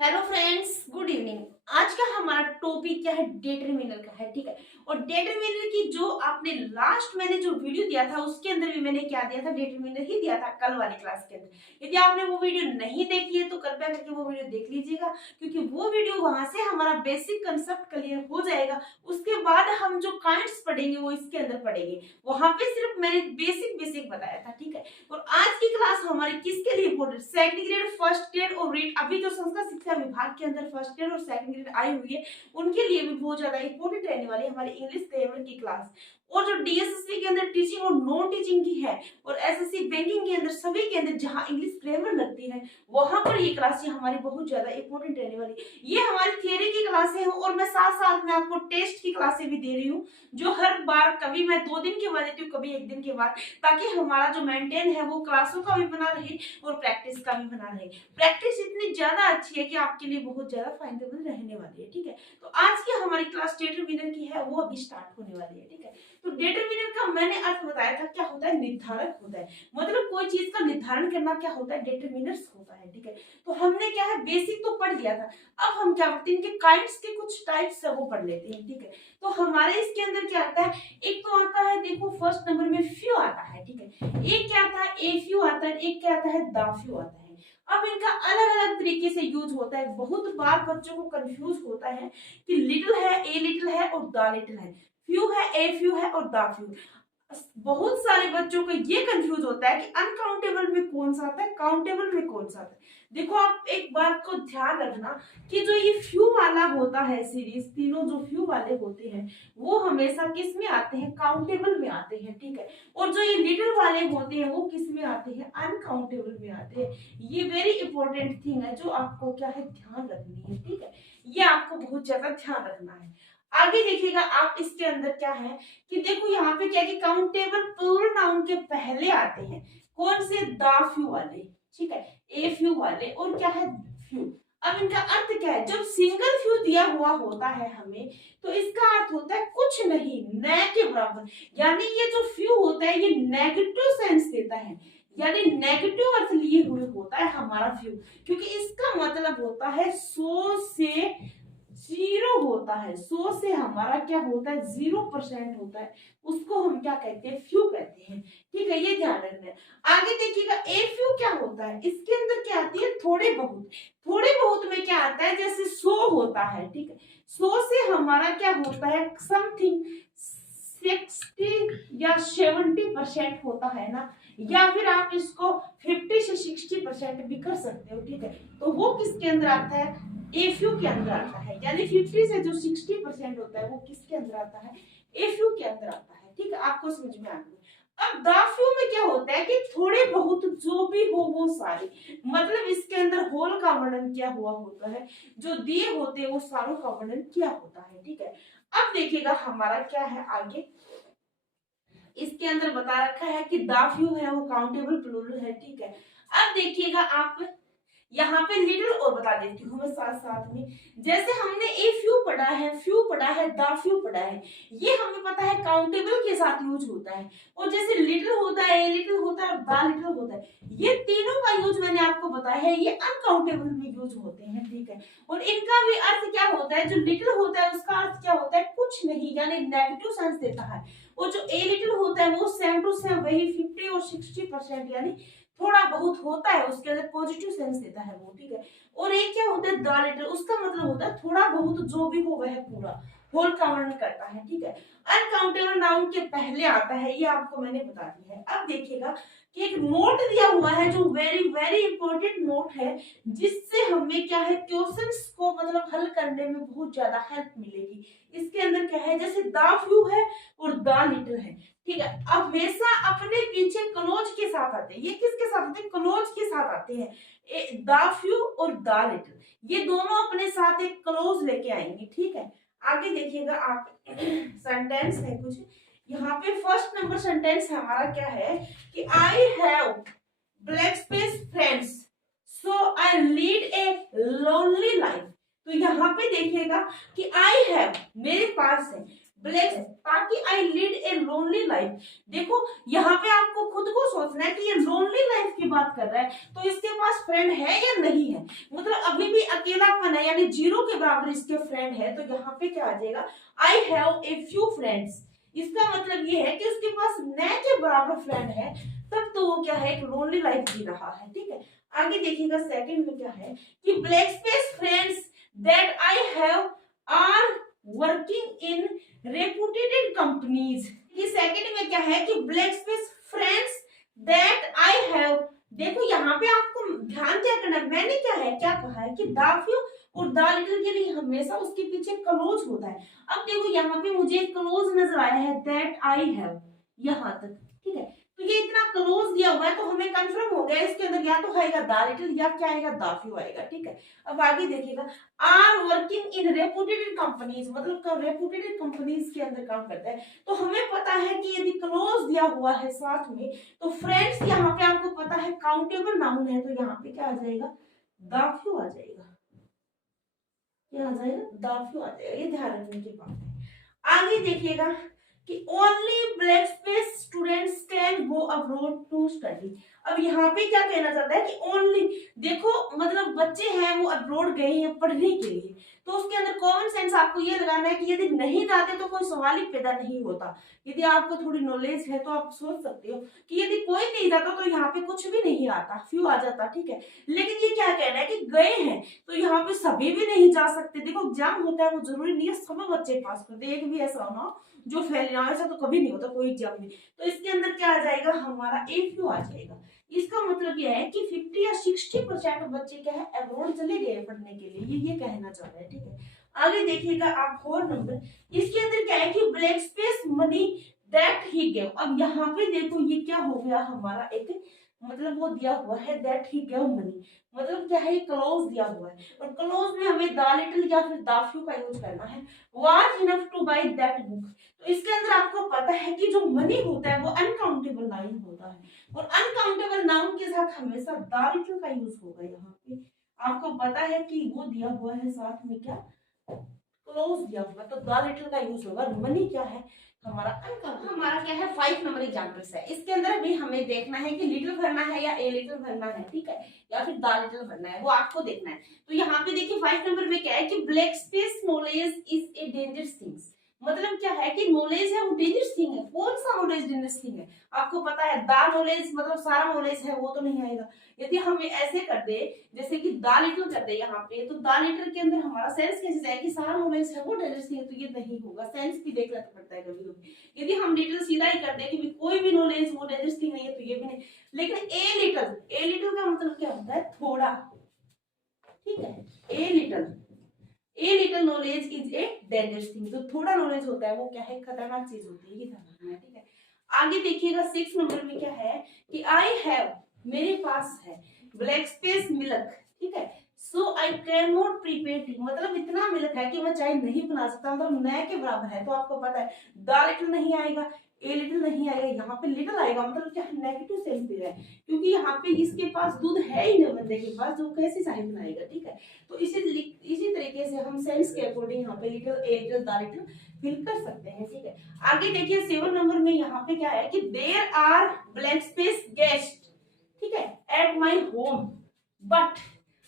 Hello friends, good evening. आज का हमारा टॉपिक क्या है? डिटरमिनर का है, ठीक है। और डिटरमिनर की जो आपने लास्ट मैंने जो वीडियो दिया था उसके अंदर भी मैंने क्या दिया था? डिटरमिनर ही दिया था कल वाली क्लास के अंदर। यदि आपने वो वीडियो नहीं देखी है तो कृपया करके वो वीडियो देख लीजिएगा, क्योंकि वो वीडियो वहां से हमारा बेसिक कंसेप्ट क्लियर हो जाएगा। उसके बाद हम जो काइंड्स पढ़ेंगे वो इसके अंदर पढ़ेंगे। वहां पे सिर्फ मैंने बेसिक बेसिक बताया था, ठीक है। और आज की क्लास हमारी किसके लिए important? Second grade, first grade और रीड। अभी जो संस्कृत शिक्षा विभाग के अंदर फर्स्ट ग्रेड और सेकंड ग्रेड आई हुई है उनके लिए भी बहुत ज्यादा इंपॉर्टेंट रहने वाली है हमारी इंग्लिश ग्रामर की क्लास। और जो डीएसएससी के अंदर टीचिंग और नॉन टीचिंग की है और एसएससी बैंकिंग के अंदर सभी के अंदर जहां इंग्लिश ग्रामर लगती है वहां पर ये क्लास हमारी बहुत ज्यादा इंपॉर्टेंट रहने वाली है। ये हमारी थियरी की क्लासें हैं और मैं साथ साथ में आपको टेस्ट की क्लासें भी दे रही हूँ, जो हर बार कभी मैं 2 दिन के बाद देती हूँ, कभी 1 दिन के बाद, ताकि हमारा जो मेंटेन है वो क्लासों का भी बना रहे और प्रैक्टिस का भी बना रहे। प्रैक्टिस इतनी ज्यादा अच्छी है कि आपके लिए बहुत ज्यादा फायदेमंद रहने वाली है, ठीक है। तो आज की हमारी क्लास डिटरमिनर की है, वो अभी स्टार्ट होने वाली है, ठीक है। तो डिटरमिनर का मैंने अर्थ बताया था, क्या होता है? निर्धारक होता है। मतलब कोई चीज का निर्धारण करना क्या होता है? डिटरमिनर्स होता है, ठीक है। तो हमने क्या है, बेसिक तो पढ़ लिया था। अब हम क्या करते हैं, इनके काइंड्स के कुछ टाइप्स है वो पढ़ लेते हैं, ठीक है। तो हमारे इसके अंदर क्या आता है? एक तो आता है, देखो फर्स्ट नंबर में फ्यू आता है, ठीक है। एक क्या आता है? ए फ्यू आता है। एक क्या आता है? दा फ्यू आता है। अब इनका अलग अलग तरीके से यूज होता है। बहुत बार बच्चों को कंफ्यूज होता है कि लिटिल है, ए लिटिल है और दा लिटिल है, फ्यू है, ए फ्यू है और दा फ्यू। बहुत सारे बच्चों को ये कंफ्यूज होता है कि अनकाउंटेबल में कौन सा आता है, काउंटेबल में कौन सा आता है। देखो आप एक बात को ध्यान रखना कि जो ये फ्यू वाला होता है सीरीज, तीनों जो फ्यू वाले होते हैं वो हमेशा किस में आते हैं? काउंटेबल में आते हैं, ठीक है। और जो ये लिटिल वाले होते हैं वो किस में आते हैं? अनकाउंटेबल में आते हैं। ये वेरी इंपॉर्टेंट थिंग है जो आपको क्या है, ध्यान रखनी है, ठीक है। ये आपको बहुत ज्यादा ध्यान रखना है। आगे देखिएगा आप, इसके अंदर क्या है कि देखो यहाँ पे क्या कि काउंटेबल प्लूरल नाउन के पहले आते हैं कौन से? दा फ्यू वाले, ठीक है, ए फ्यू वाले और क्या है? फ्यू। अब इनका अर्थ क्या है? जब सिंगल फ्यू दिया हुआ होता है हमें तो इसका अर्थ होता है कुछ नहीं, न के बराबर। यानी ये जो फ्यू होता है ये नेगेटिव सेंस देता है, यानी नेगेटिव अर्थ लिए हुए होता है हमारा फ्यू, क्योंकि इसका मतलब होता है 100 से 0 होता है। 100 से हमारा क्या होता है? 0% होता है। उसको हम क्या कहते हैं? फ्यू कहते हैं, ठीक है। ये ध्यान रखना है। आगे देखिएगा ए फ्यू क्या होता है? इसके अंदर क्या आती है? थोड़े बहुत। थोड़े बहुत में क्या आता है? जैसे 100 होता है, ठीक है। 100 से हमारा क्या होता है? समथिंग 60 या 70% होता है ना, या फिर आप इसको 50 से 60% भी कर सकते हो, ठीक है। तो वो किसके अंदर आता है? ए फ्यू के अंदर आता है। यानी 50 से जो 60% होता है वो किसके अंदर आता है? ए फ्यू के अंदर आता है, ठीक है। आपको समझ में आ गया। अब दा फ्यू में क्या होता है कि थोड़े बहुत जो भी हो वो सारे, मतलब इसके अंदर होल का वर्णन किया हुआ होता है, जो दिए होते हैं वो सारों का वर्णन किया होता है, ठीक है। अब देखिएगा हमारा क्या है आगे, इसके अंदर बता रखा है कि दा फ्यू है वो काउंटेबल प्लूरल है, ठीक है। अब देखिएगा आप, यहाँ पे लिटिल और बता देती हूँ मैं साथ साथ में। जैसे हमने ए फ्यू पढ़ा है, दा फ्यू पढ़ा है, ये हमें पता है काउंटेबल के साथ यूज होता है। और जैसे लिटिल होता है, ए लिटिल होता है और दा लिटिल होता है, ये तीनों का यूज मैंने आपको बताया है, ये अनकाउंटेबल में यूज होते हैं, ठीक है। और इनका भी अर्थ क्या होता है? जो लिटिल होता है उसका अर्थ क्या होता है? कुछ नहीं, यानी नेगेटिव सेंस देता है। और जो ए लिटिल होता है वो सेम टू सेम वही 50 और 60%, यानी थोड़ा बहुत होता है, उसके अंदर पॉजिटिव सेंस देता है वो, ठीक है। और एक क्या होता है? द लिटिल, उसका मतलब होता है थोड़ा बहुत जो भी हो वह पूरा, होल का वर्णन करता है, ठीक है। अनकाउंटेबल नाउन के पहले आता है, ये आपको मैंने बता दिया है। अब देखिएगा कि एक नोट दिया हुआ है जो वेरी वेरी इंपॉर्टेंट नोट है, जिससे हमें क्या है, क्वेश्चंस को मतलब हल करने में बहुत ज्यादा हेल्प मिलेगी। इसके अंदर क्या है? जैसे द फ्यू है और द लिटिल है, ठीक है। हमेशा अपने पीछे क्लोज के साथ आते हैं। ये किसके साथ आते हैं? क्लोज के साथ आते हैं। द फ्यू और द लिटिल ये दोनों अपने साथ एक क्लोज लेके आएंगे, ठीक है। आगे देखिएगा आप, सेंटेंस है कुछ यहाँ पे। फर्स्ट नंबर सेंटेंस हमारा क्या है कि आई have blank space friends so I lead a lonely life. तो यहाँ पे देखिएगा कि आई हैव, मेरे पास है, ब्लैक, ताकि आई लीड ए लोनली लाइफ। देखो यहाँ पे आपको खुद को सोचना है कि ये लोनली लाइफ की बात कर रहा है, तो इसके पास फ्रेंड है या नहीं है, मतलब अभी भी अकेलापन है यानी जीरो के बराबर इसके फ्रेंड है, तो यहाँ पे क्या आ जाएगा, I have a few friends. इसका मतलब ये है कि उसके पास न के बराबर फ्रेंड है, तब तो वो क्या है, एक लोनली लाइफ जी रहा है। ठीक है, आगे देखिएगा सेकंड में क्या है कि blank space friends that I have are working in reputed companies. ये सेकंड में क्या है कि blank space friends that I have, देखो यहाँ पे आपको ध्यान क्या करना है, मैंने क्या कहा है कि द फ्यू और द लिटिल के लिए हमेशा उसके पीछे क्लोज होता है। अब देखो यहाँ पे मुझे क्लोज नजर आया है दैट आई हैव यहाँ तक। ठीक है, तो ये इतना क्लोज दिया हुआ है तो हमें कंफर्म हो गया इसके अंदर या तो आएगा द लिटिल या क्या आएगा, द फ्यू आएगा। ठीक है, अब आगे देखिएगा, are working in reputed companies, मतलब रेपुटेड कंपनीज के अंदर काम करता है। तो हमें पता है कि यदि क्लोज दिया हुआ है साथ में तो फ्रेंड्स यहाँ पे आपको पता है काउंटेबल नाउन है, तो यहाँ पे क्या आ जाएगा, द फ्यू आ जाएगा। क्या आ जाएगा, द फ्यू आ जाएगा। ये ध्यान रखने की बात है। आगे देखिएगा कि only blank space students can go abroad to study. अब यहाँ पे क्या कहना चाहता है कि ओनली, देखो मतलब बच्चे हैं वो अब्रॉड गए हैं पढ़ने के लिए, तो उसके अंदर कॉमन सेंस आपको ये लगाना है कि यदि नहीं जाते तो कोई सवाल ही पैदा नहीं होता। यदि आपको थोड़ी नॉलेज है तो आप सोच सकते हो कि यदि कोई नहीं जाता तो यहाँ पे कुछ भी नहीं आता, फ्यू आ जाता। ठीक है, लेकिन ये क्या कहना है कि गए हैं तो यहाँ पे सभी भी नहीं जा सकते। देखो एग्जाम होता है वो जरूरी नहीं है सब बच्चे पास करते, एक भी ऐसा होना जो फेल ना, ऐसा तो कभी नहीं होता कोई एग्जाम में। तो इसके अंदर क्या आ जाएगा, हमारा ए फ्यू आ जाएगा। इसका मतलब यह है कि 50 या 60% बच्चे क्या है अब्रॉड चले गए पढ़ने के लिए, ये कहना चाह रहा है। ठीक है, आगे देखिएगा आप 4 नंबर, इसके अंदर क्या है कि blank space money that he gave. अब यहाँ पे देखो ये क्या हो गया हमारा, एक मतलब वो दिया हुआ है दैट ही गेव मनी, मतलब क्या है क्लोज दिया हुआ है, और क्लोज में हमें द लिटिल या फिर द फ्यू का यूज करना है। Was enough to buy that book, तो इसके अंदर आपको पता है कि जो मनी होता है वो अनकाउंटेबल नाउन होता है, और अनकाउंटेबल नाउन के साथ हमेशा द लिटिल का यूज होगा। यहाँ पे आपको पता है कि वो दिया हुआ है साथ में क्या क्लोज दिया हुआ, तो द लिटिल का यूज होगा। मनी क्या है हमारा अनकाउंटेबल। हमारा क्या है 5 नंबर एग्जांपल्स है, इसके अंदर अभी हमें देखना है कि लिटिल भरना है या ए लिटिल भरना है। ठीक है, या फिर द लिटिल भरना है, वो आपको देखना है। तो यहाँ पे देखिए 5 नंबर में क्या है कि blank space knowledge is a dangerous things, मतलब क्या है कि नॉलेज है वो डेंजरस थिंग है। कौन सा नॉलेज डेंजरस थिंग है, आपको पता है द नॉलेज मतलब सारा नॉलेज है वो तो नहीं आएगा। यदि हम ऐसे कर दे जैसे कि द लिटिल कर दे यहाँ पे, तो द लिटिल के अंदर हमारा सेंस कैसे जाए कि सारा नॉलेज है वो डेंजरस थिंग है, तो ये नहीं होगा, सेंस भी देखना पड़ता है कभी कभी। यदि हम लिटिल सीधा ही कर दे कि कोई भी नॉलेज वो डेंजरस थिंग नहीं है, तो ये भी नहीं। लेकिन ए लिटिल का मतलब क्या होता है, थोड़ा। ठीक है, a little knowledge is a dangerous thing, जो थोड़ा नॉलेज होता है वो क्या है, खतरनाक चीज होती है, ये ध्यान रखना है। ठीक है, आगे देखिएगा 6 नंबर में क्या है कि आई हैव, मेरे पास है ब्लैक स्पेस मिल्क। ठीक है, so I can not prepare tea, मतलब इतना मिल्क है कि मैं चाय नहीं बना सकता, मतलब न के बराबर है। तो आपको पता है द लिटिल नहीं आएगा, ए लिटिल नहीं आएगा, यहाँ पे लिटिल आएगा, मतलब क्या नेगेटिव सेंस दे रहा है, क्योंकि यहाँ पे इसके पास दूध है ही नहीं बंदे के पास, जो कैसे चाय बनाएगा। ठीक है, तो इसी तरीके से हम सेंस के अकॉर्डिंग यहाँ पे little a little the little fill कर सकते हैं। ठीक है, आगे देखिए 7 नंबर में यहाँ पे क्या है कि there are blank space guest, ठीक है, at my home but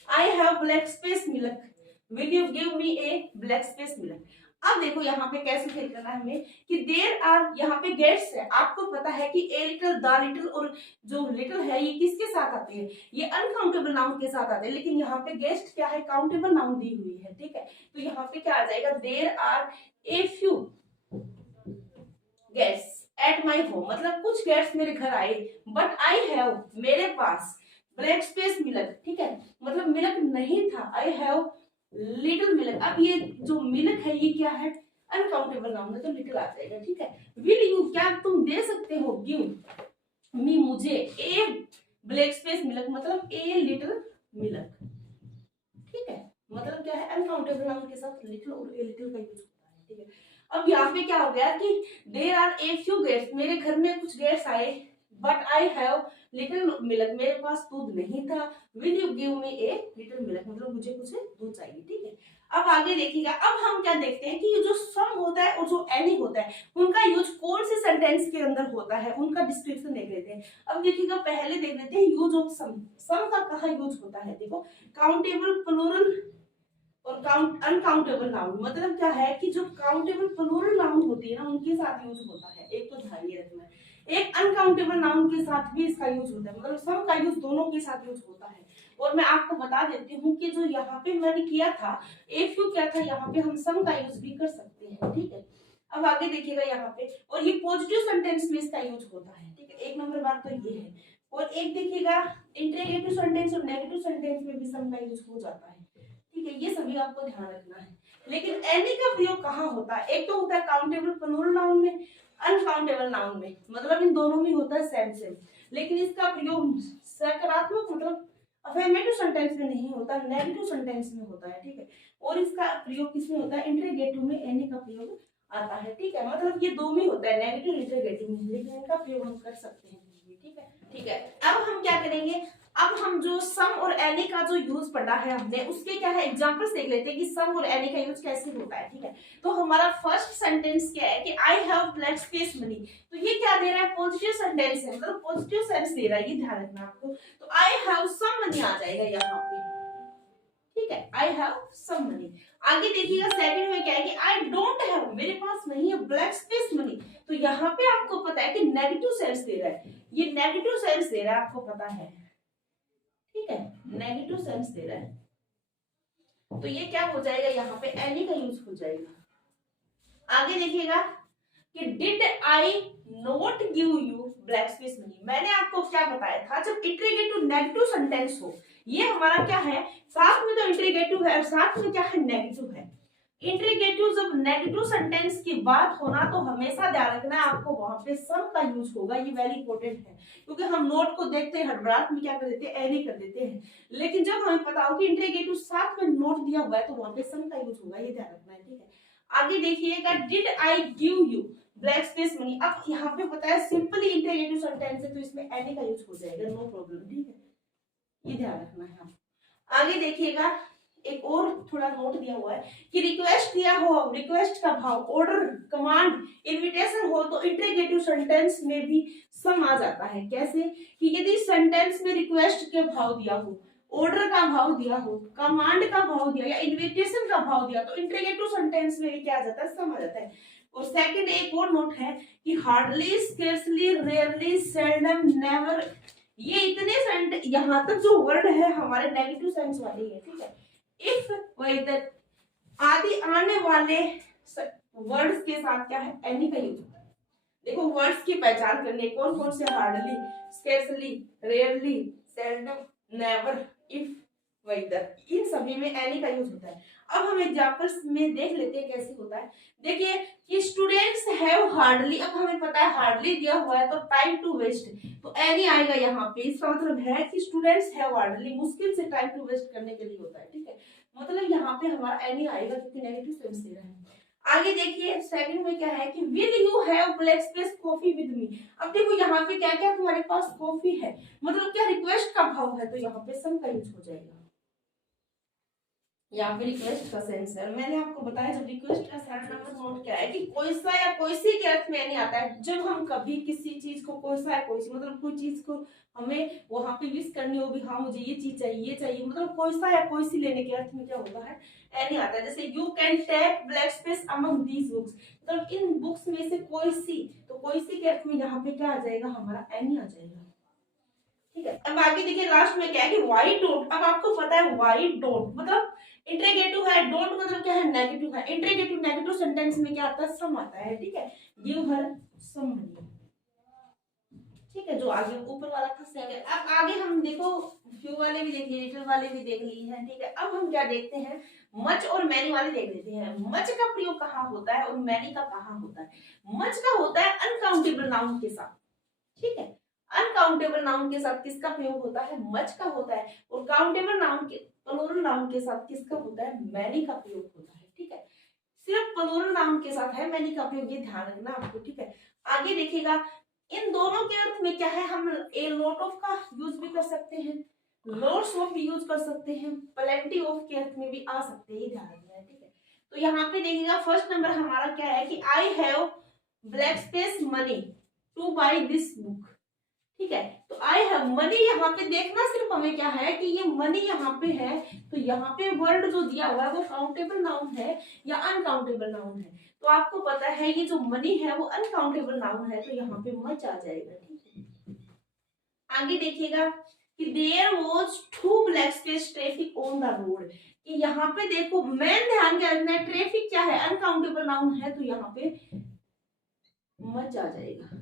I have blank space milk, will you give me a blank space milk. अब देखो यहाँ पे कैसे फिल करना है हमें कि देयर आर, यहाँ पे गेट्स है, आपको पता है कि ए लिटिल द लिटिल और जो लिटिल है ये किसके साथ आते हैं, ये अनकाउंटेबल नाउन के साथ आते हैं, लेकिन यहाँ पे गेस्ट क्या है, काउंटेबल नाउन दी हुई है। ठीक है, तो यहाँ पे क्या आ जाएगा, there are a few guests at my home, मतलब कुछ गेट्स मेरे घर आए, बट आई हैव, मेरे पास ब्लैक स्पेस मिल्क। ठीक है, मतलब मिल्क नहीं था, आई हैव लिटिल मिल्क। अब ये जो मिल्क है ये क्या है, अनकाउंटेबल नाउन है, तो लिटिल आ जाएगा। ठीक है, विल यू, क्या तुम दे सकते हो, गिव मी, मुझे ए ब्लैक स्पेस मिल्क, मतलब ए लिटिल मिल्क। ठीक है, मतलब क्या है, अनकाउंटेबल नाउन के साथ लिटिल और ए लिटिल का यूज होता है। ठीक है, अब यहाँ पे क्या हो गया कि there are a few guests, मेरे घर में कुछ गेट्स आए, but I have little milk, मेरे पास दूध नहीं था, will you give me a little milk, मतलब मुझे कुछ दूध चाहिए। ठीक है, अब आगे देखिएगा, अब हम क्या देखते हैं कि ये जो सम होता है और जो एनी होता है उनका यूज कौन से सेंटेंस के अंदर होता है, उनका डिस्क्रिप्शन देख लेते हैं। अब देखिएगा पहले देख लेते हैं यूज ऑफ सम, सम का कहाँ यूज होता है। देखो काउंटेबल प्लूरल अनकाउंटेबल नाउन मतलब क्या है कि जो काउंटेबल प्लूरल नाउन होती है ना उनके साथ यूज होता है, एक तो ध्यान ये रखना है। एक अनकाउंटेबल नाउन के साथ भी इसका यूज होता है, मतलब सम का यूज दोनों के साथ यूज होता है। और मैं आपको बता देती हूँ कि जो यहाँ पे मैंने किया था इफ यू क्या था, यहाँ पे हम सम का यूज भी कर सकते हैं, ठीक है। अब आगे देखिएगा यहाँ पे, और ये पॉजिटिव सेंटेंस में इसका यूज होता है, ठीक है। एक नंबर बात तो ये है। और एक देखिएगा इंटरोगेटिव सेंटेंस और नेगेटिव सेंटेंस में भी सम का यूज हो जाता है, ठीक है। ये सभी आपको ध्यान रखना है। लेकिन एनी का प्रयोग कहाँ होता है, एक तो होता है काउंटेबल प्लूरल नाउन में, अनकाउंटेबल नाउन में, मतलब इन दोनों में होता है सेम सेम। लेकिन इसका प्रयोग सकारात्मक मतलब अफर्मेटिव सेंटेंस में नहीं होता, नेगेटिव सेंटेंस में होता है, ठीक है। और इसका प्रयोग किसमें होता है, इंटरोगेटिव में एनी का प्रयोग आता है, ठीक है। मतलब ये दो में होता है, नेगेटिव इंटरोगेटिव में, लेकिन इनका प्रयोग हम कर सकते हैं, ठीक है, ठीक है। अब हम क्या करेंगे, अब हम जो सम और एनी का जो यूज पढ़ा है हमने, उसके क्या है एग्जांपल्स देख लेते हैं कि सम और एनी का यूज कैसे होता है, ठीक है। तो हमारा फर्स्ट सेंटेंस क्या है कि आई हैव ब्लैक स्पेस मनी, तो ये क्या दे रहा है, पॉजिटिव सेंटेंस है, मतलब पॉजिटिव सेंस दे रहा है, ये ध्यान रखना आपको। तो आई हैव सम मनी आ जाएगा यहाँ पे, ठीक है, आई हैव सम मनी। आगे देखिएगा सेकंड में क्या है कि आई डोंट हैव, मेरे पास नहीं है ब्लैक स्पेस मनी, तो यहाँ पे आपको पता है कि नेगेटिव सेंस दे रहा है, ये नेगेटिव सेंस दे रहा है, आपको पता है, ठीक है, नेगेटिव सेंस दे रहा है। तो ये क्या हो जाएगा, यहाँ पे एनी का यूज हो जाएगा। आगे देखिएगा कि did I not give you black space money, मैंने आपको क्या बताया था, जब इंटरोगेटिव नेगेटिव सेंटेंस हो, ये हमारा क्या है, साथ में तो इंटरोगेटिव है और साथ में क्या है, नेगेटिव है। इंटरोगेटिव जब नेगेटिव सेंटेंस की बात होना तो हमेशा ध्यान रखना है आपको, वहां पे सम का यूज होगा, ये वेरी इंपॉर्टेंट है। क्योंकि हम नोट को देखते हैं हड़बड़ाहट में क्या कर देते हैं, एनी कर देते हैं, लेकिन जब हमें पता हो कि इंटरोगेटिव साथ में नोट दिया हुआ है तो वहां पे सम का यूज होगा, ये ध्यान रखना है, ठीक है। आगे देखिएगा did I give you black space money, अब यहाँ पे पता है सिंपली इंटरोगेटिव सेंटेंस है तो इसमें एनी का यूज हो जाएगा, नो प्रॉब्लम, ठीक है, ये ध्यान रखना है आप। आगे देखिएगा एक और थोड़ा नोट दिया हुआ है कि रिक्वेस्ट दिया हो, रिक्वेस्ट का भाव, ऑर्डर, कमांड, इनविटेशन हो तो इंटरोगेटिव सेंटेंस में भी सम आ जाता है। कैसे कि यदि सेंटेंस में रिक्वेस्ट के भाव दिया हो, ऑर्डर का भाव दिया हो, कमांड का भाव दिया या इनविटेशन का भाव दिया तो इंटरोगेटिव सेंटेंस में भी क्या आ जाता है, सम आ जाता है। और सेकंड एक और नोट है कि hardly, scarcely, rarely, seldom, never, ये इतने यहाँ तक जो वर्ड है हमारे नेगेटिव सेंस वाले है, ठीक है। इफ वेदर आदि आने वाले वर्ड्स के साथ क्या है, एनी का यूज होता है। देखो वर्ड्स की पहचान करने कौन कौन से, hardly, scarcely, rarely, seldom, never, if, whether, इन सभी में एनी का यूज होता है। अब हम एग्जांपल्स में देख लेते हैं कैसे होता है। देखिए कि स्टूडेंट्स हैव हार्डली, अब हमें पता है हार्डली दिया हुआ है तो टाइम टू वेस्ट, तो एनी आएगा यहाँ पे। इसका मतलब है कि स्टूडेंट्स हैव हार्डली, मुश्किल से टाइम टू वेस्ट करने के लिए होता है, ठीक है। मतलब यहाँ पे हमारा एनी आएगा क्योंकि नेगेटिव सेंस दे रहा है। आगे देखिए सेकंड में क्या है कि will you have blank space coffee with me, अब देखो यहाँ पे क्या क्या तुम्हारे पास कॉफी है, मतलब क्या रिक्वेस्ट का भाव है तो यहाँ पे सम का यूज हो जाएगा। यहाँ पे रिक्वेस्ट का सेंस है, मैंने आपको बताया जब रिक्वेस्ट का सेंस नंबर नोट क्या है कि कोई सा या कोई सी के अर्थ में नहीं आता है। जब हम कभी किसी चीज को कोई सा या कोई सी, मतलब कोई चीज को हमें वहां पे विश करनी हो भी, हाँ मुझे ये चीज चाहिए, ये चाहिए, मतलब कोई सा या कोई सी लेने के अर्थ में क्या होता है, एनी आता है। जैसे you can take blank space among these books, मतलब इन बुक्स में से कोई सी, तो कोई सी के अर्थ में यहाँ पे क्या आ जाएगा, हमारा एनी आ जाएगा, ठीक है। अब आगे देखिए लास्ट में क्या है कि वाई डोंट, अब आपको पता है वाई डोंट मतलब इंटरोगेटिव है, डोंट मतलब क्या है, नेगेटिव है। इंटरोगेटिव नेगेटिव सेंटेंस में क्या आता है, सम आता है, ठीक है। गिव हर सम मनी, ठीक है, जो आगे ऊपर वाला था सेकंड। अब आगे हम देखो फ्यू वाले भी देख लिए, लिटिल वाले भी देख लिए हैं, ठीक है। अब हम क्या देखते हैं, मच और मैनी वाले देख लेते हैं। मच का प्रयोग कहाँ होता है और मैनी का कहाँ होता है। मच का होता है अनकाउंटेबल नाउन के साथ, ठीक है। अनकाउंटेबल नाउन के साथ किसका प्रयोग होता है, मच का होता है। और काउंटेबल नाउन के, प्लूरल नाउन के साथ किसका होता है, मैनी का प्रयोग होता है, ठीक है। सिर्फ प्लूरल नाउन के साथ है मैनी का प्रयोग, ये ध्यान रखना आपको, ठीक है। आगे देखिएगा इन दोनों के अर्थ में क्या है, हम ए लॉट ऑफ का यूज भी कर सकते हैं, लॉट्स ऑफ भी यूज कर सकते हैं, प्लेंटी ऑफ के अर्थ में भी आ सकते हैं, ये ध्यान रखना है, ठीक है। तो यहाँ पे देखिएगा फर्स्ट नंबर हमारा क्या है कि आई have blank space money two by this book, ठीक है। तो आई हैव मनी, यहाँ पे देखना सिर्फ हमें क्या है कि ये मनी यहाँ पे है, तो यहाँ पे वर्ड जो दिया हुआ है वो काउंटेबल नाउन है या अनकाउंटेबल नाउन है। तो आपको पता है ये जो मनी है वो अनकाउंटेबल नाउन है, तो यहाँ पे मच आ जाएगा। ठीक है, आगे देखिएगा कि there was two blank space traffic on the road, कि यहाँ पे देखो मेन ध्यान क्या रखना है, ट्रैफिक क्या है, अनकाउंटेबल नाउन है, तो यहाँ पे मच आ जाएगा।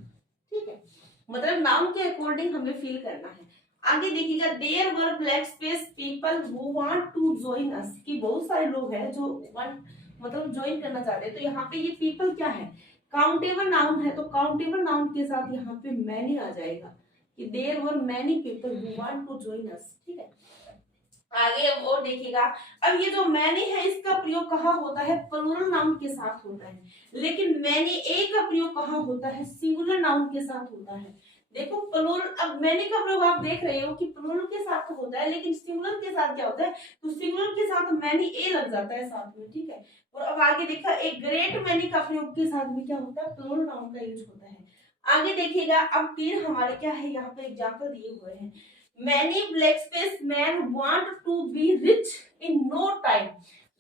ठीक है, मतलब नाउन के अकॉर्डिंग हमें फील करना है। आगे देखिएगा there were blank space people who want to join us, कि बहुत सारे लोग हैं जो वांट मतलब ज्वाइन करना चाहते हैं, तो यहाँ पे ये पीपल क्या है, काउंटेबल नाउन है, तो काउंटेबल नाउन के साथ यहाँ पे मैनी आ जाएगा कि there were many people who want to join us. ठीक है, आगे और देखिएगा, अब ये जो मैनी है इसका प्रयोग कहाँ होता है, प्लूरल नाउन के साथ होता है, लेकिन मैनी ए का प्रयोग कहाँ होता है, सिंगुलर नाउन के साथ होता है। देखो प्लूरल, अब मैनी का प्रयोग आप देख रहे हो कि प्लूरल के साथ तो होता है, लेकिन सिंगुलर के साथ क्या होता है, तो सिंगुलर के साथ मैनी ए लग जाता है साथ में। ठीक है, और अब आगे देखा एक ग्रेट मैनी का प्रयोग के साथ भी क्या होता है, प्लूरल नाउन का यूज होता है। आगे देखिएगा, अब तीन हमारे क्या है, यहाँ पे एग्जाम्पल दिए हुए हैं, many black space men want to be rich in no time,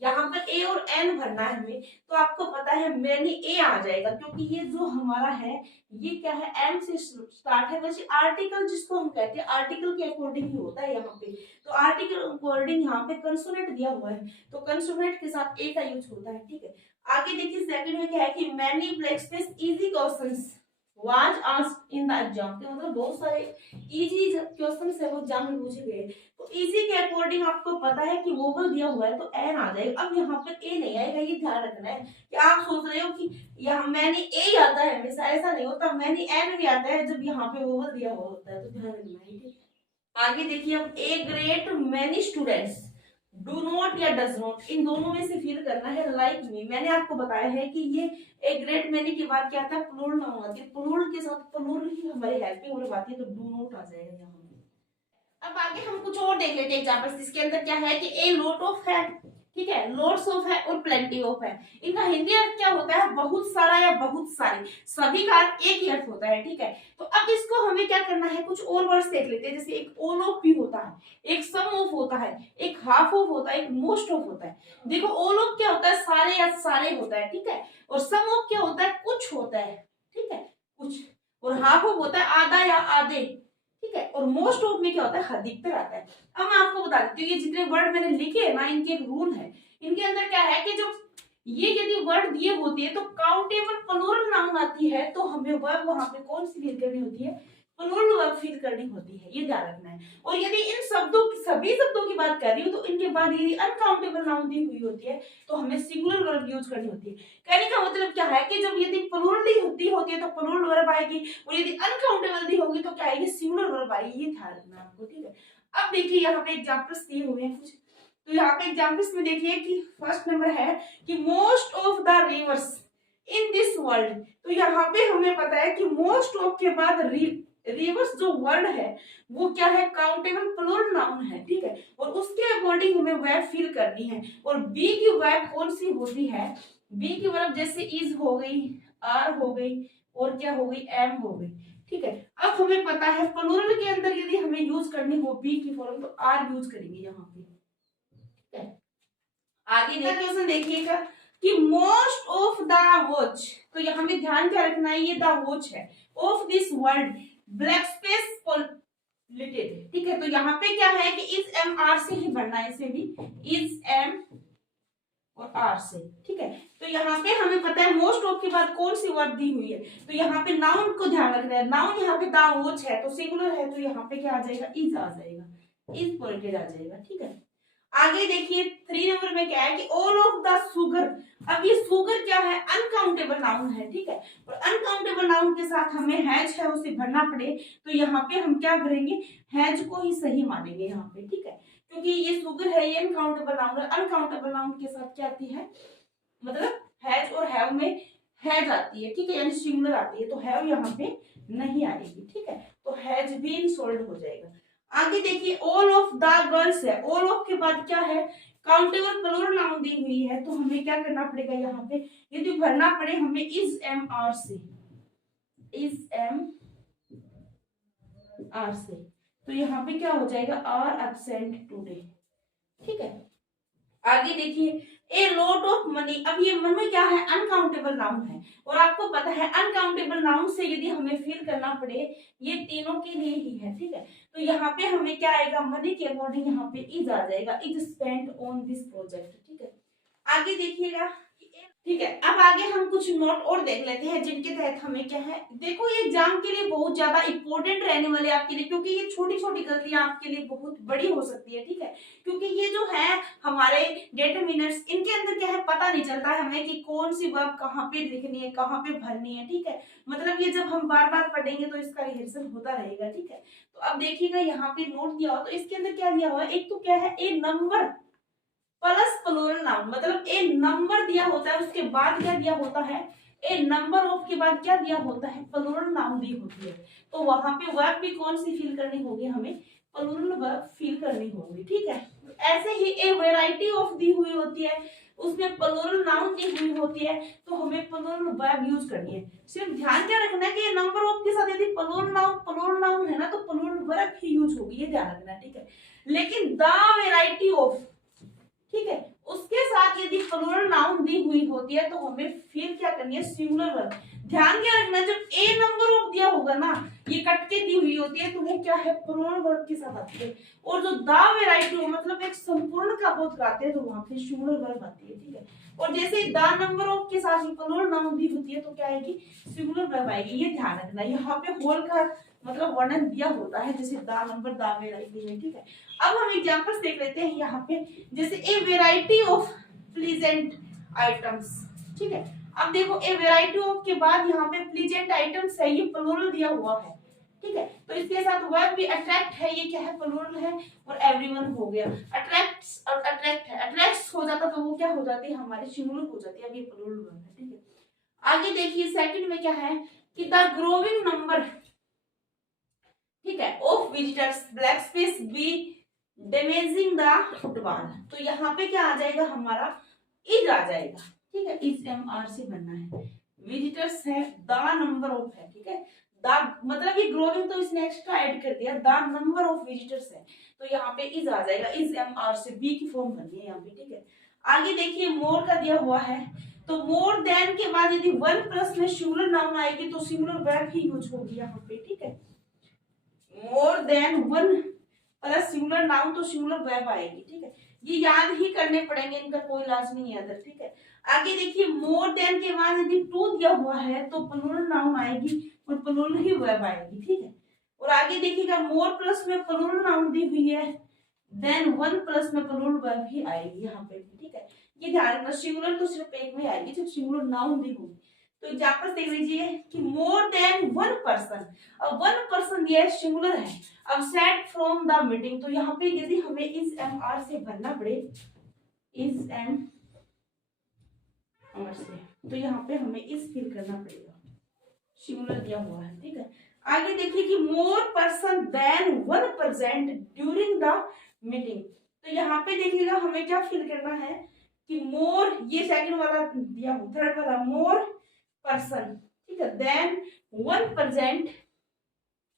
यहाँ पर ए और एन भरना है हमें, तो आपको पता है मैनी ए आ जाएगा, क्योंकि ये जो हमारा है ये क्या है, एम से स्टार्ट है। वैसे आर्टिकल जिसको हम कहते हैं आर्टिकल के अकॉर्डिंग ही होता है यहाँ पे, तो आर्टिकल अकॉर्डिंग यहाँ पे कंसोनेंट दिया हुआ है, तो कंसोनेंट के साथ ए का यूज होता है। ठीक है, आगे देखिए सेकंड में क्या है कि many black space easy questions was asked in the exam, मतलब बहुत सारे इजी क्वेश्चन है वो एग्जाम में पूछे गए, तो इजी के अकॉर्डिंग आपको पता है कि वोवल दिया हुआ है तो एन आ जाएगा। अब यहाँ पर ए नहीं आएगा, ये ध्यान रखना है कि आप सोच रहे हो कि यहाँ मैंने ए आता है, हमेशा ऐसा नहीं होता, मैंने एन भी आता है जब यहाँ पे वोवल दिया हुआ होता है, तो ध्यान रखना है। आगे देखिए, अब a great many students do not या डज नॉट, इन दोनों में से फील करना है। लाइक मी, मैंने आपको बताया है कि ये एक ग्रेट मैनी के बाद क्या था, प्लूरल नाउन आती है, प्लूरल के साथ प्लूरल ही हमारे हेल्पिंग वर्ब आती है, तो डू नॉट आ जाएगा यहाँ पे। अब आगे हम कुछ और देख लेते हैं एग्जांपल्स, इसके अंदर क्या है कि ए लॉट ऑफ है, ठीक है, लोट्स ऑफ है और प्लेंटी ऑफ है, इनका हिंदी अर्थ क्या होता है, बहुत सारा या बहुत सारी, सभी का एक ही अर्थ होता है। ठीक है, तो अब इसको हमें क्या करना है, कुछ और वर्ड्स देख लेते हैं, जैसे एक ऑल ऑफ भी होता है, एक सम ऑफ होता है, एक हाफ ऑफ होता है, एक मोस्ट ऑफ होता है। देखो ऑल ऑफ क्या होता है, सारे या सारे होता है, ठीक है, और सम ऑफ क्या होता है, कुछ होता है, ठीक है, कुछ, और हाफ ऑफ होता है आधा या आधे, ठीक है, और मोस्ट ऑफ में क्या होता है, अधिकतर आता है। अब मैं आपको बता देती हूँ, ये जितने वर्ड मैंने लिखे हैं ना, इनके एक रूल है, इनके अंदर क्या है कि जो ये यदि वर्ड दिए होते हैं तो काउंटेबल प्लूरल नाउन आती है, तो हमें वर्ब वहां पे कौन सी फील करनी होती है, प्लूरल वर्ब फील करनी होती है, ये ध्यान रखना है। और यदि इन शब्दों की, सभी शब्दों की बात कर रही हूँ, तो इनके बाद यदि अनकाउंटेबल नाउन दी हुई होती है तो हमें सिंगुलर वर्ब यूज करनी होती है। कहने का मतलब क्या है कि जब यदि प्लूरल दी होती है तो प्लूरल वर्ब आएगी, और यदि अनकाउंटेबल दी होगी तो क्या आएगी, सिंगुलर वर्ब आएगी, ये ध्यान रखना आपको। ठीक है, अब देखिए यहाँ पे एग्जाम्पल्स दिए हुए हैं कुछ, तो यहाँ पे एग्जाम्पल्स में देखिए कि फर्स्ट नंबर है कि most of the reverse in this world, तो यहाँ पे हमें पता है कि मोस्ट ऑफ के बाद रिवर्स जो वर्ड है वो क्या है, काउंटेबल प्लूरल नाउन है। ठीक है, और उसके अकॉर्डिंग हमें वर्ब फील करनी है, और बी की वर्ब कौन सी होती है, बी की वर्ब जैसे इज हो गई, आर हो गई, और क्या हो गई, एम हो गई। ठीक है, अब हमें पता है प्लूरल के अंदर यदि हमें यूज करनी हो बी की फॉर्म तो आर यूज करेंगे यहाँ पे। आगे क्वेश्चन देखिएगा कि मोस्ट ऑफ द वॉच, तो यहाँ हमें ध्यान क्या रखना है, ये द वॉच है, of this world black space lited. ठीक है, तो यहाँ पे क्या है कि इस एम आर से ही भरना है, इसे भी इस एम और आर से। ठीक है, तो यहाँ पे हमें पता है मोस्ट ऑफ के बाद कौन सी वर्ड दी हुई है, तो यहाँ पे नाउन को ध्यान रखना है, नाउन यहाँ पे द वॉच है तो सिंगुलर है, तो यहाँ पे क्या आ जाएगा, इज आ जाएगा, इज पॉइंटेड आ जाएगा। ठीक है, आगे देखिए 3 नंबर में क्या है कि ऑल ऑफ द सुगर, अब ये सुगर क्या है, अनकाउंटेबल नाउन है। ठीक है, और अनकाउंटेबल नाउन के साथ हमें हैज है उसे भरना पड़े, तो यहाँ पे हम क्या करेंगे, हैज को ही सही मानेंगे यहाँ पे। ठीक है, क्योंकि ये सुगर है, ये अनकाउंटेबल नाउन है, अनकाउंटेबल नाउन के साथ क्या आती है, मतलब हैज और हैव में हैज आती है। ठीक है, यानी सिंगुलर आती है, तो हैव यहाँ पे नहीं आएगी। ठीक है, तो हैज बीन सोल्ड हो जाएगा। आगे देखिए ऑल ऑफ द गर्ल्स है, ऑल ऑफ के बाद क्या है, काउंटेबल प्लूरल नाउन दी हुई है, तो हमें क्या करना पड़ेगा, यहाँ पे यदि भरना पड़े हमें इज एम आर से, इज एम आर से, तो यहाँ पे क्या हो जाएगा आर एब्सेंट टुडे। ठीक है, आगे देखिए ए लॉट ऑफ मनी। अब ये मन में क्या है, अनकाउंटेबल नाउन है, और आपको पता है अनकाउंटेबल नाउन से यदि हमें फिल करना पड़े ये तीनों के लिए ही है। ठीक है, तो यहाँ पे हमें क्या आएगा, मनी के अकॉर्डिंग यहाँ पे इज आ जाएगा, is spent on this project. ठीक है, आगे देखिएगा। ठीक है, अब आगे हम कुछ नोट और देख लेते हैं जिनके तहत हमें क्या है, देखो ये एग्जाम के लिए बहुत ज्यादा इंपॉर्टेंट रहने वाले आपके लिए, क्योंकि ये छोटी छोटी गलतियां आपके लिए बहुत बड़ी हो सकती है। ठीक है, क्योंकि ये जो है हमारे डिटरमिनर्स, इनके अंदर क्या है पता नहीं चलता है हमें कि कौन सी वर्ब कहाँ पे लिखनी है, कहाँ पे भरनी है। ठीक है, मतलब ये जब हम बार बार पढ़ेंगे तो इसका रिहर्सल होता रहेगा। ठीक है, तो अब देखिएगा यहाँ पे नोट दिया हो तो इसके अंदर क्या दिया हुआ है, एक तो क्या है ए नंबर प्लस प्लूरल नाउन, मतलब ए नंबर दिया होता है उसके बाद क्या दिया होता है, ए नंबर ऑफ के बाद क्या दिया होता है, प्लूरल नाउन दी होती है। तो वहां पे वर्ब भी कौन सी फिल करनी होगी, हमें प्लूरल वर्ब फिल करनी होगी। ठीक है, ऐसे ही ए वैरायटी ऑफ दी हुई होती है, उसमें प्लूरल नाउन दी हुई होती है, तो हमें प्लूरल वर्ब यूज करनी है। सिर्फ ध्यान क्या रखना है कि नंबर ऑफ के साथ यदि प्लूरल नाउन है ना तो प्लूरल वर्ब ही यूज होगी, ये ध्यान रखना है। ठीक है, लेकिन द वैरायटी ऑफ, ठीक है, उसके साथ यदि प्लूरल नाउन दी हुई होती है तो हमें फिर क्या करनी है, सिंगुलर वर्ब। ध्यान क्या रखना, जब ए नंबर ऑफ दिया होगा ना, ये कट के दी हुई होती है तो वो क्या है, प्लूरल वर्ब के साथ आती है, और जो द वैरायटी हो मतलब एक संपूर्ण का बोध कराते हैं तो वहां पे सिंगुलर वर्ब आती है। ठीक है, और जैसे द नंबर ऑफ के साथ प्लूरल नाउन दी होती है तो क्या आएगी, सिंगुलर वर्ब आएगी। ये ध्यान रखना, यहाँ पे होल का मतलब वर्णन दिया होता है, जैसे द नंबर द वैरायटी में। ठीक है, अब हम एग्जांपल्स देख लेते हैं यहाँ पे, जैसे a variety of pleasant items. ठीक है, अब देखो ए वेराइटी ऑफ के बाद यहाँ पे प्लीजेंट आइटम्स है, ये प्लूरल दिया हुआ है। ठीक है, तो इसके साथ वर्ब भी अट्रैक्ट है, ये क्या है, प्लूरल है, और एवरीवन हो गया। अट्रैक्ट्स और अट्रैक्ट है, अट्रैक्ट्स हो जाता तो वो क्या हो जाती है, हमारी सिंगुलर हो जाती है, अब ये प्लूरल वर्ब है। ठीक है, आगे देखिए सेकंड में क्या है कि द ग्रोइंग नंबर, ठीक है, of visitors blank space be damaging the football, तो यहाँ पे क्या आ जाएगा, हमारा इज आ जाएगा। ठीक है, इज एम आर से बनना है, विजिटर्स है, द नंबर ऑफ है। ठीक है, द मतलब ये ग्रोइंग तो इसने एक्स्ट्रा ऐड कर दिया, द नंबर ऑफ विजिटर्स है, तो यहाँ पे इज आ जाएगा, इज एम आर से बी की फॉर्म बननी है यहाँ पे। ठीक है, आगे देखिए मोर का दिया हुआ है, तो मोर देन के बाद यदि वन प्लस में सिंगुलर नाउन आएगी तो सिंगुलर वर्ब ही यूज होगी यहाँ पे। ठीक है, more than one plus singular noun तो सिंगुलर वर्ब आएगी। ठीक है, ये याद ही करने पड़ेंगे, इनका कोई इलाज नहीं है अदर। ठीक है, आगे देखिए मोर देन के बाद यदि टू दिया हुआ है तो प्लूरल नाउन आएगी और प्लूरल ही वर्ब आएगी। ठीक है, और आगे देखिएगा मोर प्लस में प्लूरल नाउन दी हुई है, देन वन प्लस में प्लूरल वर्ब ही आएगी यहाँ पे। ठीक है, ये ध्यान रखना, सिंगुलर तो सिर्फ एक में आएगी जब सिंगुलर नाउन दी होगी। तो एग्जांपल देख लीजिए कि मोर देन वन पर्सन, अब वन पर्सन ये सिंगुलर है, अब सेट फ्रॉम द मीटिंग, तो यहाँ पे यदि हमें इस एम आर से भरना पड़े, इस एम आर से, तो यहाँ पे हमें इस फिल करना पड़ेगा, सिंगुलर दिया हुआ है। ठीक है, आगे देखिए कि more person than one present during the meeting, तो यहाँ पे देखिएगा हमें क्या फिल करना है कि मोर, ये सेकंड वाला दिया हुआ, थर्ड वाला मोर पर्सन, ठीक है, then one present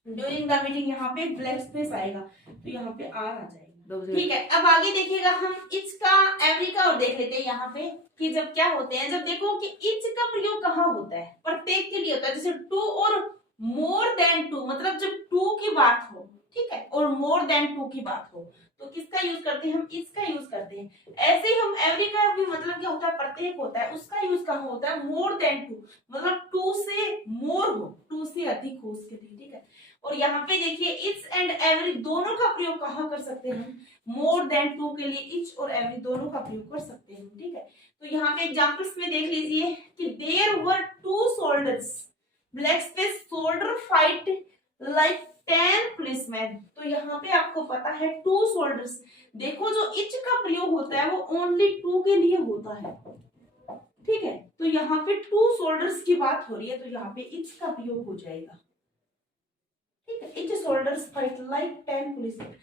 during the meeting, यहाँ पे ब्लैक स्पेस आएगा तो यहाँ पे आर आ जाएगा। ठीक है, अब आगे देखिएगा हम इच का एवरी का और देख लेते हैं यहाँ पे कि जब क्या होते हैं, जब देखो कि इच का प्रयोग कहाँ होता है, प्रत्येक के लिए होता है, जैसे टू और मोर देन टू, मतलब जब टू की बात हो, ठीक है, और मोर देन टू की बात हो तो किसका यूज करते हैं, हम इसका यूज करते हैं। ऐसे ही हम एवरी का भी मतलब क्या होता है, प्रत्येक होता है, उसका यूज कहाँ होता है, मोर देन टू, मतलब टू से मोर हो, टू से अधिक हो उसके लिए। ठीक है, और यहाँ पे देखिए इच एंड एवरी दोनों का प्रयोग कहाँ कर सकते हैं, मोर देन टू के लिए इच और एवरी दोनों का प्रयोग कर सकते हैं। ठीक है, तो यहाँ पे एग्जांपल्स में देख लीजिए कि there were two soldiers, blank space soldier fight like 10 policeman, तो यहाँ पे आपको पता है टू सोल्जर्स, देखो जो इच का प्रयोग होता है वो ओनली टू के लिए होता है। ठीक है, तो यहाँ पे टू सोल्जर्स की बात हो रही है तो यहाँ पे इच का प्रयोग हो जाएगा। ठीक है, etch soldiers fight like 10 policeman,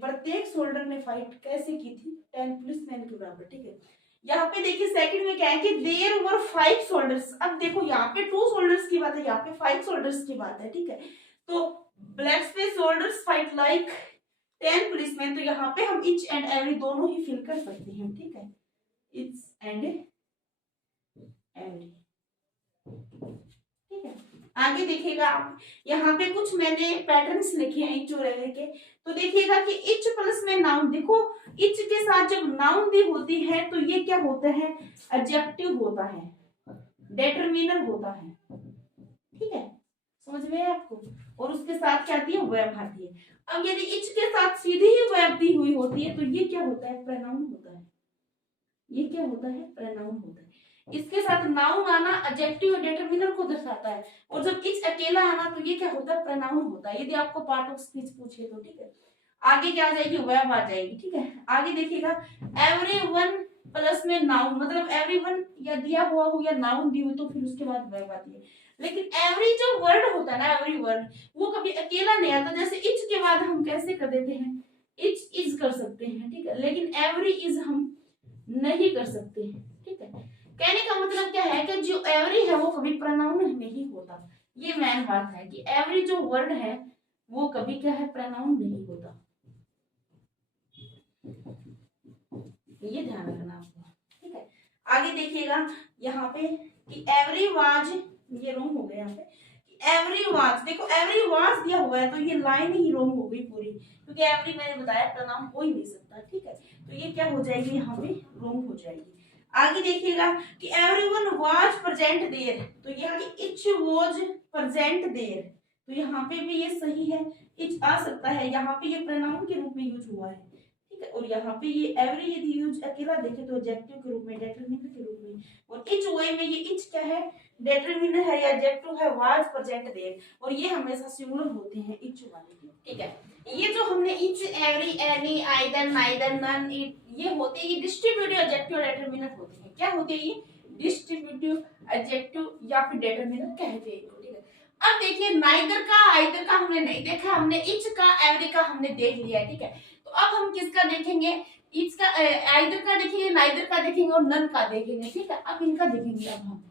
प्रत्येक सोल्जर ने फाइट कैसे की थी, 10 पुलिसमैन के बराबर। ठीक है, यहाँ पे देखिए सेकंड में क्या है कि देयर वर 5 सोल्जर्स, अब देखो यहाँ पे 2 सोल्जर्स की बात है, यहाँ पे 5 सोल्जर्स की बात है। ठीक है, तो black space soldiers fight like 10 policeman, तो यहाँ पे हम इच एंड एवरी दोनों ही फिल कर सकते हैं, ठीक है, इच एंड एवरी, ठीक है। आगे देखिएगा आप, यहाँ पे कुछ मैंने पैटर्न्स लिखे हैं इच और एवरी के, तो देखिएगा कि इच प्लस में नाउन, देखो इच के साथ जब नाउन दी होती है तो ये क्या होता है, एडजेक्टिव होता है, डिटरमिनर होता है, ठीक है, समझ में है आपको, और उसके साथ क्या दी है, वर्ब आती है। अब यदि इच के साथ सीधी ही वर्ब दी हुई होती है तो ये क्या होता है, प्रोनाउन होता है, ये क्या होता है, प्रोनाउन होता है। इसके साथ नाउन आना एडजेक्टिव और डिटरमिनर को दर्शाता है, और जब इच अकेला आना तो ये क्या होता है, प्रोनाउन होता है, यदि आपको पार्ट ऑफ स्पीच पूछे तो, ठीक है। आगे क्या आ जाएगी, वर्ब आ जाएगी, ठीक है। आगे देखिएगा, एवरीवन प्लस में नाउन, मतलब एवरीवन या दिया हुआ हो या नाउन दी हुई तो फिर उसके बाद वर्ब आती है, लेकिन एवरी जो वर्ड होता है ना, एवरी वर्ड वो कभी अकेला नहीं आता, जैसे इच के बाद हम कैसे कर देते हैं, इच इज कर सकते हैं, ठीक है, लेकिन एवरी इज हम नहीं कर सकते, ठीक है। कहने का मतलब क्या है कि जो एवरी है वो कभी प्रोनाउन नहीं होता, ये मेन बात है कि एवरी जो वर्ड है वो कभी क्या है, प्रोनाउन नहीं होता, ये ध्यान रखना आपको, ठीक है। आगे देखिएगा यहाँ पे कि एवरी वाज, ये रोम हो गया यहाँ पे, एवरी वाज, देखो एवरी वाज दिया हुआ है तो ये लाइन ही रोम हो गई पूरी, क्योंकि एवरी मैंने बताया प्रोनाउन हो ही नहीं सकता, ठीक है, तो ये क्या हो जाएगी, यहाँ पे रोम हो जाएगी। आगे देखिएगा कि एवरीवन वाज प्रेजेंट देयर, तो यहाँ की इच वाज प्रेजेंट देयर, तो यहाँ पे भी ये सही है, इच आ सकता है, यहाँ पे ये प्रोनाउन के रूप में यूज हुआ है, ठीक है, और यहाँ पे ये एवरी यदि यूज अकेला देखे तो एडजेक्टिव के रूप में, डिटरमिनर के रूप में, और इच वे में ये इच क्या है, डिटरमिनर है या एडजेक्टिव है, वाज प्रेजेंट देयर, और ये हमेशा सिंगुलर होते हैं इच वाले, ठीक है। ये जो हमने each, every, any, either, neither, none, it, ये होते हैं, ये डिस्ट्रीब्यूटिव एडजेक्टिव और डिटरमिनर होते हैं, क्या होते हैं, ये डिस्ट्रीब्यूटिव एडजेक्टिव या फिर डिटरमिनर कहते हैं, ठीक है। अब देखिए नाइदर का, आइदर का हमने नहीं देखा, हमने इच का, एवरी का हमने देख लिया, ठीक है, तो अब हम किसका देखेंगे, इच का, आइदर का देखेंगे, नाइदर का देखेंगे और नन का देखेंगे, ठीक है। अब इनका देखेंगे अब हम,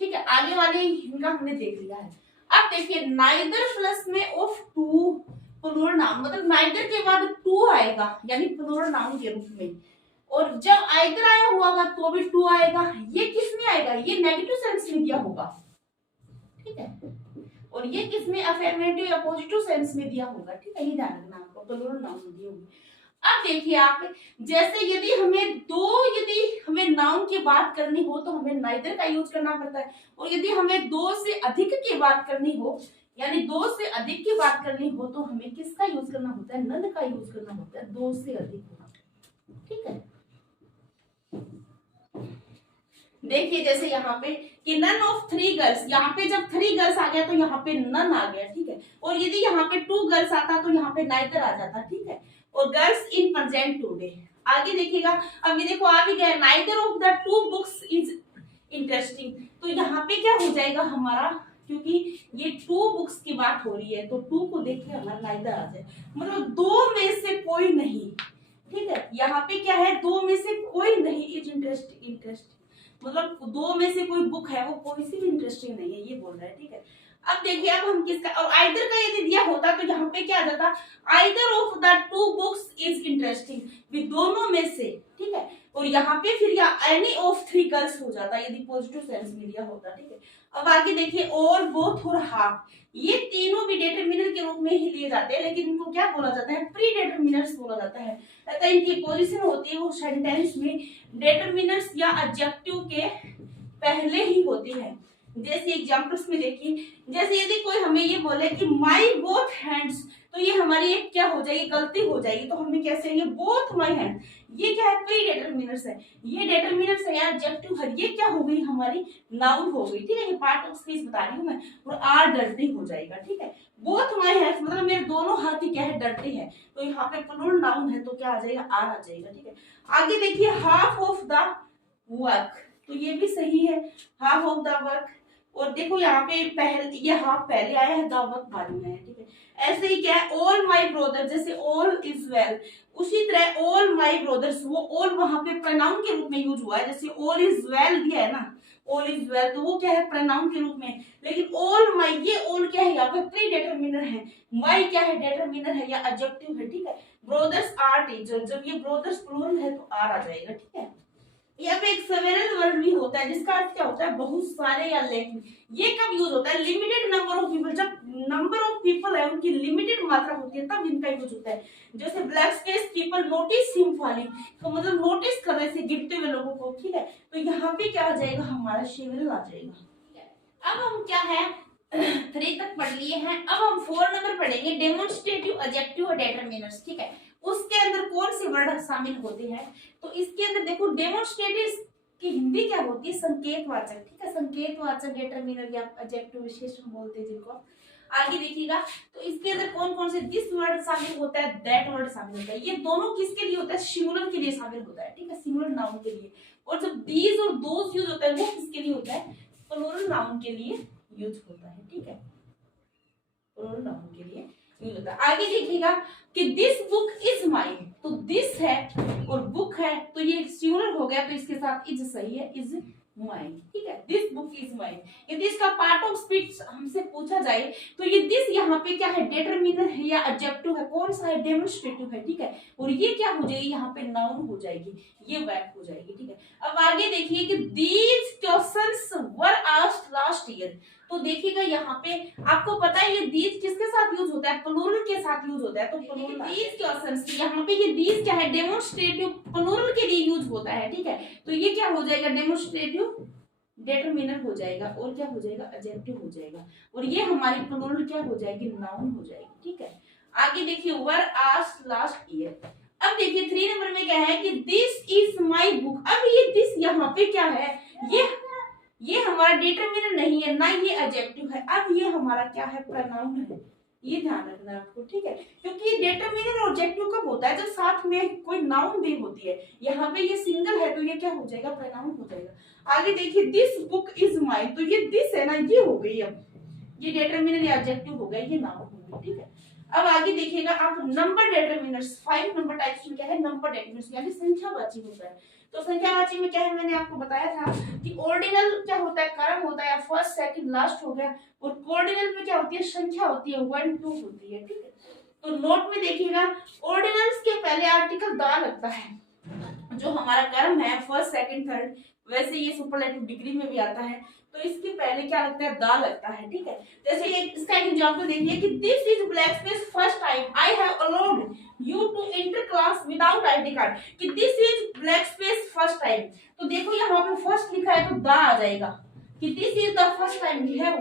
ठीक है, आगे वाले इनका हमने देख लिया है। अब देखिए नाइदर प्लस में ऑफ टू प्लूरल नाउन, मतलब नाइदर के बाद टू आएगा यानी प्लूरल नाउन के रूप में, और जब आइदर आया हुआ तो भी टू आएगा, ये किस में आएगा, ये नेगेटिव सेंस में दिया होगा, ठीक है, और ये किसमें, अफर्मेटिव या पॉजिटिव सेंस में दिया होगा, ठीक है, ये ध्यान रखना आपको, प्लूरल नाउन दी होगी। अब देखिए आप, जैसे यदि हमें नाउन की बात करनी हो तो हमें नाइदर का यूज करना पड़ता है, और यदि हमें दो से अधिक की बात करनी हो, यानी दो से अधिक की बात करनी हो तो हमें किसका यूज करना होता है, नन का यूज करना होता है, दो से अधिक, ठीक है। देखिए जैसे यहाँ पे कि नन ऑफ थ्री गर्ल्स, यहाँ पे जब थ्री गर्ल्स आ गया तो यहाँ पे नन आ गया, ठीक है, और यदि यहाँ पे टू गर्ल्स आता तो यहाँ पे नाइदर आ जाता, ठीक है, और गर्ल्स इन प्रेजेंट टुडे। आगे देखिएगा, अब ये देखो आ भी गया, neither of the two books is interesting, तो यहाँ पे क्या हो जाएगा हमारा, क्योंकि ये टू बुक्स की बात हो रही है तो टू को देख के हमारा नाइदर आ जाए, मतलब दो में से कोई नहीं, ठीक है, यहाँ पे क्या है, दो में से कोई नहीं इज इंटरेस्टिंग, मतलब दो में से कोई बुक है वो कोई सी भी इंटरेस्टिंग नहीं है, ये बोल रहा है, ठीक है। अब देखिए अब हम किसका, और आइदर का यदि दिया होता तो यहाँ पे क्या आ जाता, either of the two books is interesting, भी दोनों में से, ठीक है, और यहाँ पे फिर या एनी ऑफ थ्री गर्ल्स हो जाता यदि पॉजिटिव सेंस में दिया होता, ठीक है। अब आगे देखिए, और, बोथ और हाफ, ये तीनों भी डिटरमिनर के रूप में ही लिए जाते हैं, लेकिन इनको क्या बोला जाता है, प्री डिटरमिनर्स बोला जाता है, तथा इनकी पोजीशन होती है वो सेंटेंस में डिटरमिनर्स या एडजेक्टिव के पहले ही होती है। जैसे एग्जांपल्स में देखिए, जैसे यदि कोई हमें ये बोले कि माई बोथ हैंड्स, तो ये हमारी एक क्या हो जाएगी, गलती हो जाएगी, तो हमें कैसे ये बोथ माई हैंड, ये क्या है, प्री डिटरमिनर्स है, ये डिटरमिनर्स है या एडजेक्टिव है, ये क्या हो गई हमारी, नाउन हो गई, ठीक है, ये पार्ट ऑफ स्पीच बता रही हूँ मैं, और आर डर्टी हो जाएगा, ठीक है। बोथ माई हैंड्स मतलब मेरे दोनों हाथ ही क्या है, डर्टी है, तो यहाँ पे प्लूरल नाउन है तो क्या आ जाएगा, आर आ जाएगा, ठीक है। आगे देखिए, हाफ ऑफ द वर्क, तो ये भी सही है, हाफ ऑफ द वर्क, और देखो यहाँ पे पहले ये हाफ पहले आया है, द वर्क बाद में आया, ठीक है। ऐसे ही क्या है, ऑल माई ब्रदर, जैसे ऑल इज वेल, उसी तरह ऑल माई ब्रदर्स, वो ऑल वहां पे प्रोनाउन के रूप में यूज हुआ है, जैसे ऑल इज वेल दिया है ना, ऑल इज वेल, तो वो क्या है प्रोनाउन के रूप में। लेकिन ऑल माई, ये ऑल क्या है यहाँ पे प्री डिटरमिनर है, माई क्या है डिटरमिनर है या एडजेक्टिव है, ठीक है। ब्रदर्स आर टीचर, जब ये ब्रदर्स प्लूरल है तो आर आ जाएगा, ठीक है। यहाँ पे एक सेवरल वर्ड भी होता है जिसका अर्थ क्या होता है बहुत सारे या लेकिन। ये कब यूज होता है, लिमिटेड नंबर ऑफ पीपल, जब नंबर ऑफ पीपल है उनकी लिमिटेड मात्रा होती है तब इनका यूज होता है। जैसे black space people notice him falling, तो मतलब नोटिस कर रहे थे गिरते हुए लोगों को, ठीक है। तो यहाँ पे क्या आ जाएगा हमारा सेवरल आ जाएगा। अब हम क्या है 3 तक पढ़ लिए हैं। अब हम 4 नंबर पढ़ेंगे डेमोन्स्ट्रेटिव एडजेक्टिव और डिटरमिनर्स, ठीक है। उसके अंदर कौन से वर्ड शामिल होते हैं, तो इसके अंदर देखो डेमोन्स्ट्रेटिव की हिंदी क्या होती है संकेतवाचक, ठीक है। संकेतवाचक डिटरमिनर या एडजेक्टिव विशेषण बोलते हैं जिनको। आगे देखिएगा तो इसके अंदर कौन कौन से दिस वर्ड शामिल होता है, दैट वर्ड शामिल होता है। ये दोनों किसके लिए होता है, सिंगुलर के लिए शामिल होता है, ठीक है, सिंगुलर नाउन के लिए। और जब दीज और दोस यूज होता है वो किसके लिए होता है, प्लूरल नाउन के लिए यूज होता है, ठीक है, प्लूरल नाउन के लिए यूज होता है। आगे देखिएगा कि दिस बुक इज माइन, तो दिस है और बुक है तो ये सिंगुलर हो गया तो इसके साथ इज सही है, इज माइन, ठीक है। This book is mine. यदि इसका पार्ट ऑफ स्पीच हमसे पूछा जाए तो ये दिस यहाँ पे क्या है डिटरमिनर है या एडजेक्टिव है, कौन सा है डेमोन्स्ट्रेटिव है, ठीक है। और ये क्या हो जाएगी यहाँ पे नाउन हो जाएगी, ये वर्ब हो जाएगी, ठीक है। अब आगे देखिए कि these questions were asked last year, तो देखिएगा यहाँ पे आपको पता है ये दीज किसके साथ यूज होता है, प्लूरल के साथ यूज होता है। तो दीज क्वेश्चंस यहाँ पे ये दीज क्या है डेमोन्स्ट्रेटिव प्लूरल के लिए यूज होता है, ठीक है। तो ये क्या हो जाएगा डेमोन्स्ट्रेटिव डिटरमिनर हो जाएगा और क्या हो जाएगा एडजेक्टिव हो जाएगा। और ये हमारी प्लूरल क्या हो जाएगी नाउन हो जाएगी, ठीक है। आगे देखिए वर आस्क्ड लास्ट ईयर। अब देखिए 3 नंबर में क्या है कि दिस इज माई बुक। अब ये दिस यहाँ पे क्या है, ये हमारा डिटरमिनर नहीं है ना ये एडजेक्टिव है, अब ये हमारा क्या है प्रोनाउन है, ये ध्यान रखना आपको, ठीक है। क्योंकि ये डिटरमिनर और एडजेक्टिव कब होता है जब साथ में कोई नाउन भी होती है, यहाँ पे ये सिंगल है तो ये क्या हो जाएगा प्रोनाउन हो जाएगा। आगे देखिए दिस बुक इज माइन, तो ये दिस है ना ये हो गई, अब ये डिटरमिनर या एडजेक्टिव हो गया, ये नाउन हो गई, ठीक है। अब आगे देखिएगा आप नंबर डिटरमिनर्स 5 नंबर टाइप्स में क्या है नंबर डिटरमिनर्स यानी संख्यावाची होता है। तो संख्यावाची में क्या है मैंने आपको बताया था कि ऑर्डिनल क्या होता है कर्म होता है या फर्स्ट सेकंड लास्ट हो गया, और कोऑर्डिनल में क्या होती है संख्या होती है 1 2 होती है, ठीक है। तो नोट में देखिएगा ऑर्डिनल्स के पहले आर्टिकल दा लगता है, जो हमारा कर्म है फर्स्ट सेकंड थर्ड, वैसे ये सुपरलेटिव डिग्री में भी आता है तो इसके पहले क्या लगता है दा लगता है, ठीक है। जैसे इसका एक एग्जांपल देखिए कि this is black space first time I have allowed you to enter class without ID card, कि this is black space first time. तो देखो यहाँ पे फर्स्ट लिखा है तो दा आ जाएगा कि this is the first time we have,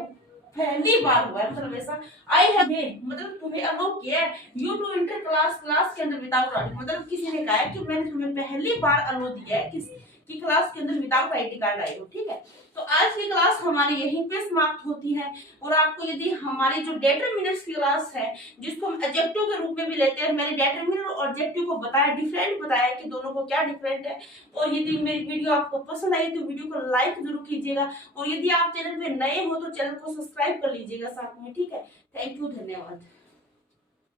पहली बार हुआ है मतलब ऐसा। आई हैव मतलब तुम्हें अलाउ किया you to enter class, class के अंदर विदाउट आईडी, मतलब किसी ने कहा है कि मैंने तुम्हें पहली बार अलाउ दिया है कि क्लास के अंदर विदाउट आईडी कार्ड आई हो, ठीक है। तो आज की क्लास हमारी यहीं पे समाप्त होती है। और आपको यदि हमारी जो डिटरमिनर्स की क्लास है जिसको हम एडजेक्टिव के रूप में भी लेते हैं, मैंने डिटरमिनर और एडजेक्टिव को बताया, डिफरेंट बताया कि दोनों को क्या डिफरेंट है। और यदि मेरी वीडियो आपको पसंद आई तो वीडियो को लाइक जरूर कीजिएगा, और यदि आप चैनल पे नए हो तो चैनल को सब्सक्राइब कर लीजिएगा साथ में, ठीक है। थैंक यू, धन्यवाद।